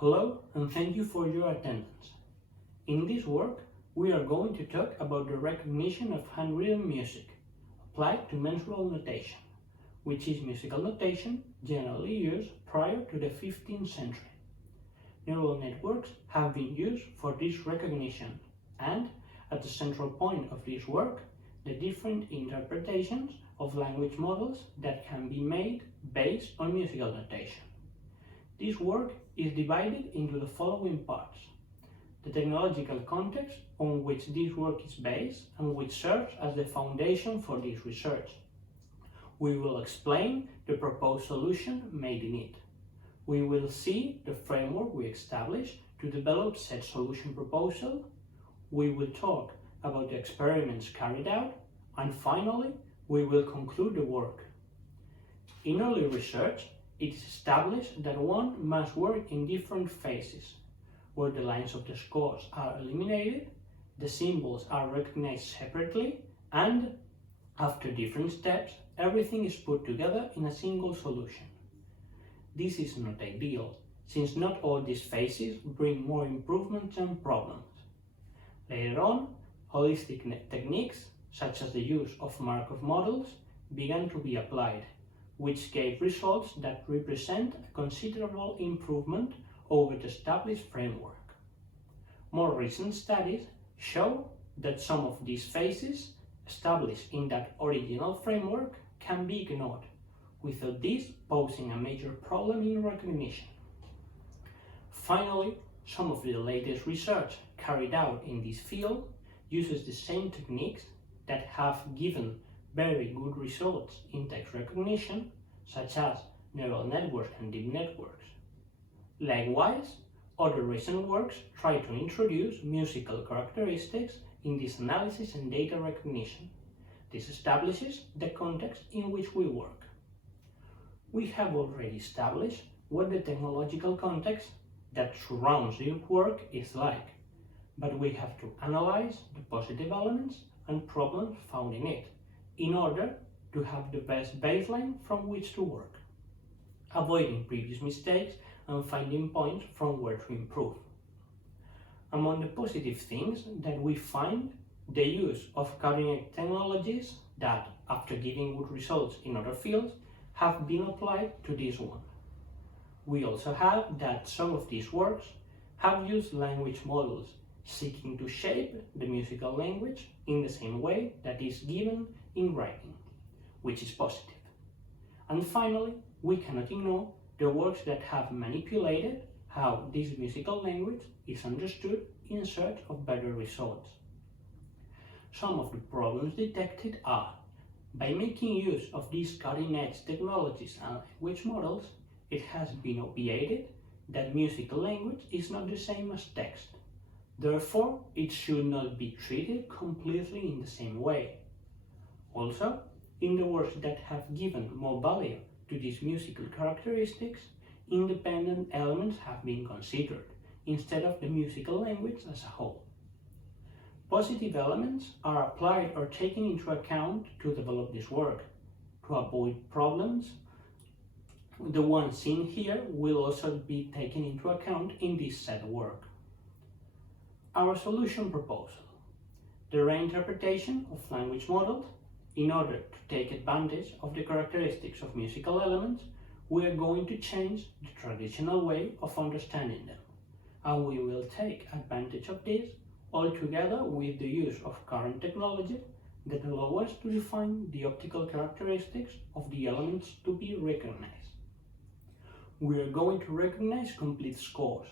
Hello and thank you for your attendance. In this work, we are going to talk about the recognition of handwritten music applied to mensural notation, which is musical notation generally used prior to the 15th century. Neural networks have been used for this recognition, and at the central point of this work, the different interpretations of language models that can be made based on musical notation. This work is divided into the following parts: the technological context on which this work is based and which serves as the foundation for this research. We will explain the proposed solution made in it. We will see the framework we established to develop said solution proposal. We will talk about the experiments carried out, and finally, we will conclude the work. In early research, it is established that one must work in different phases, where the lines of the scores are eliminated, the symbols are recognized separately, and after different steps, everything is put together in a single solution. This is not ideal, since not all these phases bring more improvements and problems. Later on, holistic techniques, such as the use of Markov models, began to be applied, which gave results that represent a considerable improvement over the established framework. More recent studies show that some of these phases established in that original framework can be ignored, without this posing a major problem in recognition. Finally, some of the latest research carried out in this field uses the same techniques that have given very good results in text recognition, such as neural networks and deep networks. Likewise, other recent works try to introduce musical characteristics in this analysis and data recognition. This establishes the context in which we work. We have already established what the technological context that surrounds this work is like, but we have to analyze the positive elements and problems found in it, in order to have the best baseline from which to work, avoiding previous mistakes and finding points from where to improve. Among the positive things that we find, the use of cutting-edge technologies that, after giving good results in other fields, have been applied to this one. We also have that some of these works have used language models, seeking to shape the musical language in the same way that is given in writing, which is positive. And finally, we cannot ignore the works that have manipulated how this musical language is understood in search of better results. Some of the problems detected are: by making use of these cutting-edge technologies and language models, it has been obviated that musical language is not the same as text. Therefore, it should not be treated completely in the same way. Also, in the works that have given more value to these musical characteristics, independent elements have been considered, instead of the musical language as a whole. Positive elements are applied or taken into account to develop this work. To avoid problems, the ones seen here will also be taken into account in this said work. Our solution proposal: the reinterpretation of language models. In order to take advantage of the characteristics of musical elements, we are going to change the traditional way of understanding them, and we will take advantage of this all together with the use of current technology that allow us to define the optical characteristics of the elements to be recognized. We are going to recognize complete scores,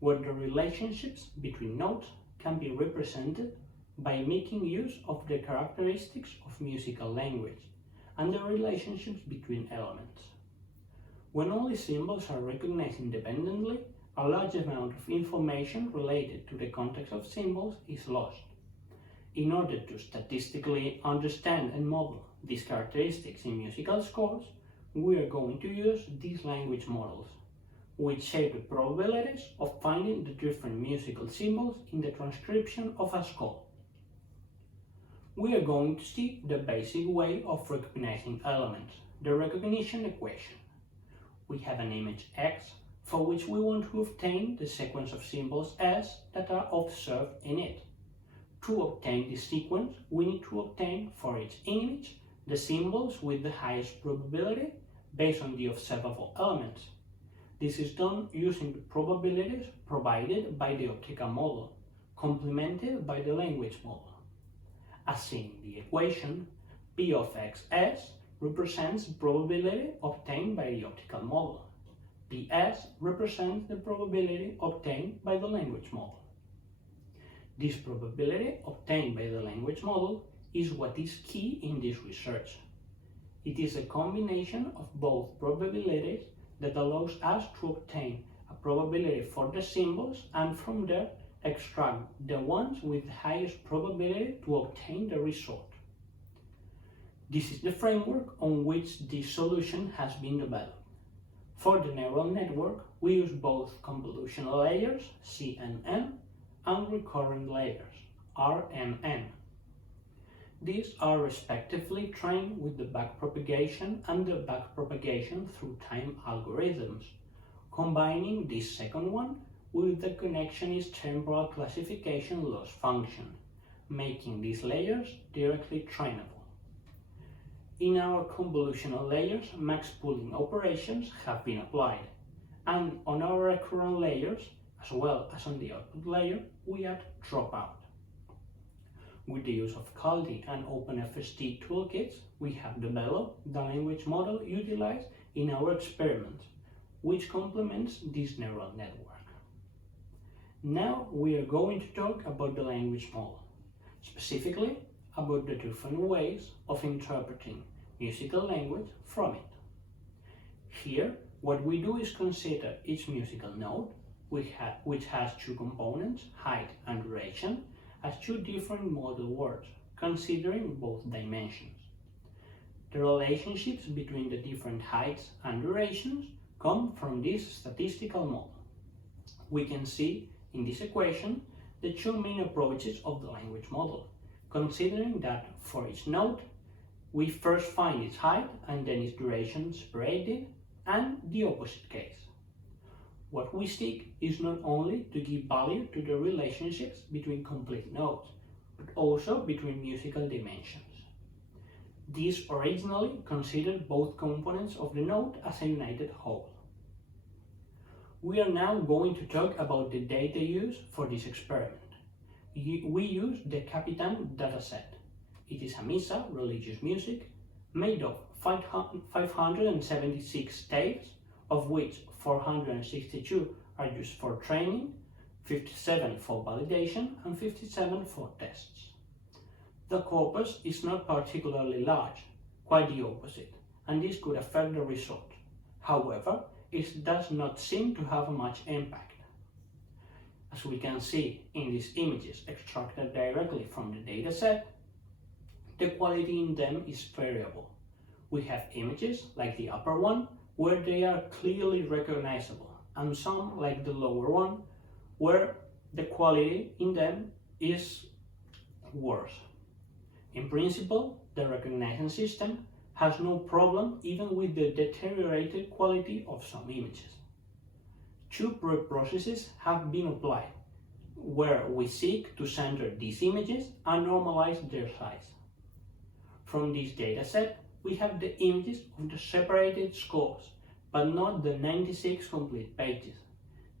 where the relationships between notes can be represented by making use of the characteristics of musical language and the relationships between elements. When only symbols are recognized independently, a large amount of information related to the context of symbols is lost. In order to statistically understand and model these characteristics in musical scores, we are going to use these language models, which shape the probabilities of finding the different musical symbols in the transcription of a score. We are going to see the basic way of recognizing elements, the recognition equation. We have an image X for which we want to obtain the sequence of symbols S that are observed in it. To obtain this sequence, we need to obtain for each image the symbols with the highest probability based on the observable elements. This is done using the probabilities provided by the optical model, complemented by the language model. As seen in the equation, P of xs represents the probability obtained by the optical model. Ps represents the probability obtained by the language model. This probability obtained by the language model is what is key in this research. It is a combination of both probabilities that allows us to obtain a probability for the symbols and from there extract the ones with the highest probability to obtain the result. This is the framework on which this solution has been developed. For the neural network, we use both convolutional layers, CNN, and recurrent layers, RNN. These are respectively trained with the backpropagation and the backpropagation through time algorithms, combining this second one with the connectionist temporal classification loss function, making these layers directly trainable. In our convolutional layers, max pooling operations have been applied, and on our recurrent layers, as well as on the output layer, we add dropout. With the use of Caldi and OpenFST toolkits, we have developed the language model utilized in our experiment, which complements this neural network. Now we are going to talk about the language model, specifically about the different ways of interpreting musical language from it. Here, what we do is consider each musical note, which has two components, height and duration, as two different model words, considering both dimensions. The relationships between the different heights and durations come from this statistical model. We can see in this equation the two main approaches of the language model, considering that for each note, we first find its height and then its duration separated, and the opposite case. What we seek is not only to give value to the relationships between complete notes, but also between musical dimensions. These originally considered both components of the note as a united whole. We are now going to talk about the data used for this experiment. We use the Capitan dataset. It is a missa, religious music, made of 576 tapes, of which 462 are used for training, 57 for validation, and 57 for tests. The corpus is not particularly large, quite the opposite, and this could affect the result. However, it does not seem to have much impact. As we can see in these images extracted directly from the dataset, the quality in them is variable. We have images, like the upper one, where they are clearly recognizable, and some, like the lower one, where the quality in them is worse. In principle, the recognition system has no problem even with the deteriorated quality of some images. Two pre-processes have been applied, where we seek to center these images and normalize their size. From this dataset, we have the images of the separated scores, but not the 96 complete pages.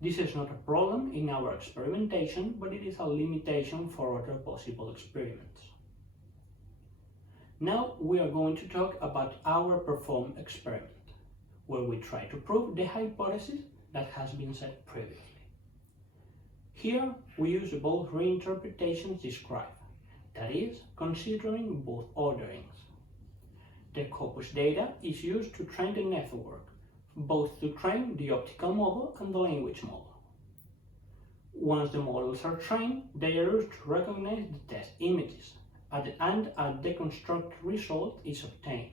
This is not a problem in our experimentation, but it is a limitation for other possible experiments. Now we are going to talk about our performed experiment, where we try to prove the hypothesis that has been said previously. Here we use both reinterpretations described, that is, considering both orderings. The corpus data is used to train the network, both to train the optical model and the language model. Once the models are trained, they are used to recognize the test images, and a deconstructed result is obtained.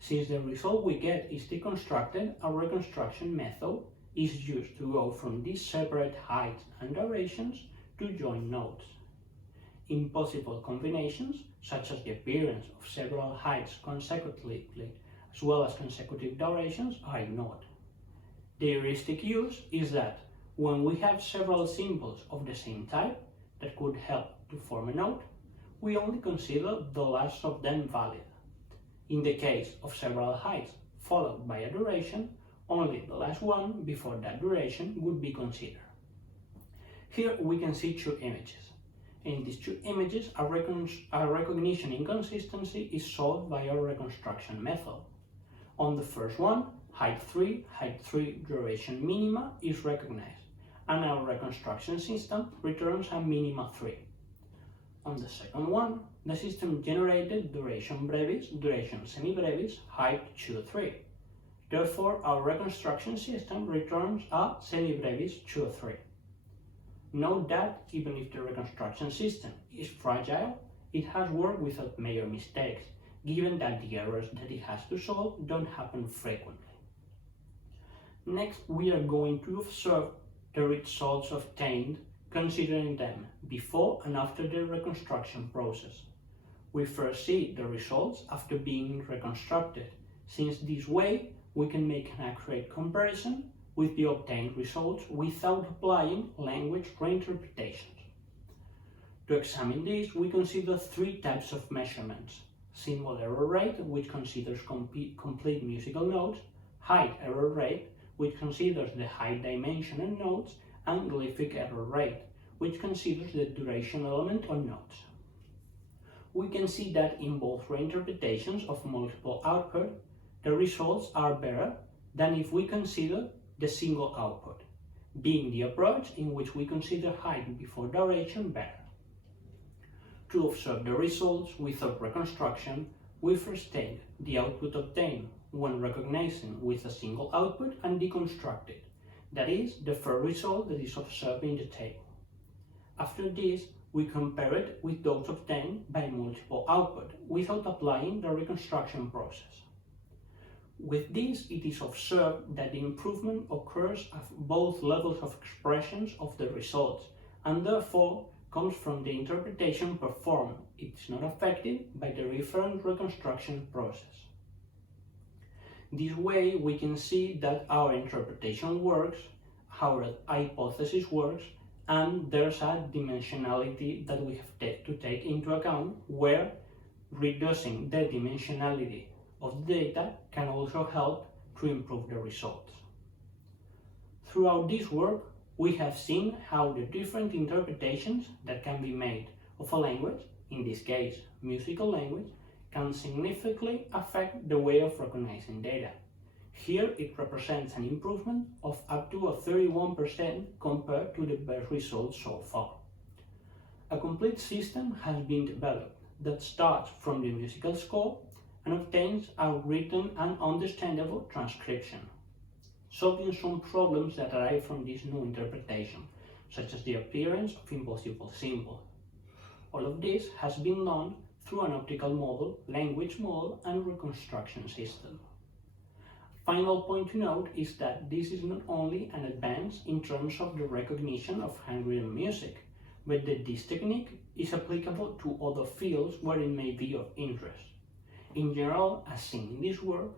Since the result we get is deconstructed, a reconstruction method is used to go from these separate heights and durations to join nodes. Impossible combinations, such as the appearance of several heights consecutively, as well as consecutive durations, are ignored. The heuristic use is that when we have several symbols of the same type that could help to form a note, we only consider the last of them valid. In the case of several heights followed by a duration, only the last one before that duration would be considered. Here we can see two images. In these two images, a recognition inconsistency is solved by our reconstruction method. On the first one, height 3, duration minima is recognized, and our reconstruction system returns a minima 3. On the second one, the system generated duration brevis, duration semibrevis, height 2, 3. Therefore, our reconstruction system returns a semibrevis 2, 3. Note that even if the reconstruction system is fragile, it has worked without major mistakes, given that the errors that it has to solve don't happen frequently. Next, we are going to observe the results obtained considering them before and after the reconstruction process. We first see the results after being reconstructed, since this way we can make an accurate comparison with the obtained results without applying language reinterpretations. To examine this, we consider three types of measurements: symbol error rate, which considers complete musical notes; height error rate, which considers the height dimension and notes; and glyphic error rate, which considers the duration element on notes. We can see that in both reinterpretations of multiple output, the results are better than if we consider the single output, being the approach in which we consider height before duration better. To observe the results without reconstruction, we first take the output obtained when recognizing with a single output and deconstruct it, that is, the first result that is observed in the table. After this, we compare it with those obtained by multiple output without applying the reconstruction process. With this, it is observed that the improvement occurs at both levels of expressions of the results, and therefore comes from the interpretation performed. It is not affected by the different reconstruction process. This way, we can see that our interpretation works, our hypothesis works, and there's a dimensionality that we have to take into account, where reducing the dimensionality of the data can also help to improve the results. Throughout this work, we have seen how the different interpretations that can be made of a language, in this case musical language, can significantly affect the way of recognizing data. Here it represents an improvement of up to 31% compared to the best results so far. A complete system has been developed that starts from the musical score and obtains a written and understandable transcription, solving some problems that arise from this new interpretation, such as the appearance of impossible symbols. All of this has been done through an optical model, language model, and reconstruction system. Final point to note is that this is not only an advance in terms of the recognition of handwritten music, but that this technique is applicable to other fields where it may be of interest. In general, as seen in this work,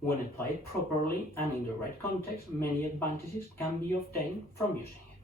when applied properly and in the right context, many advantages can be obtained from using it.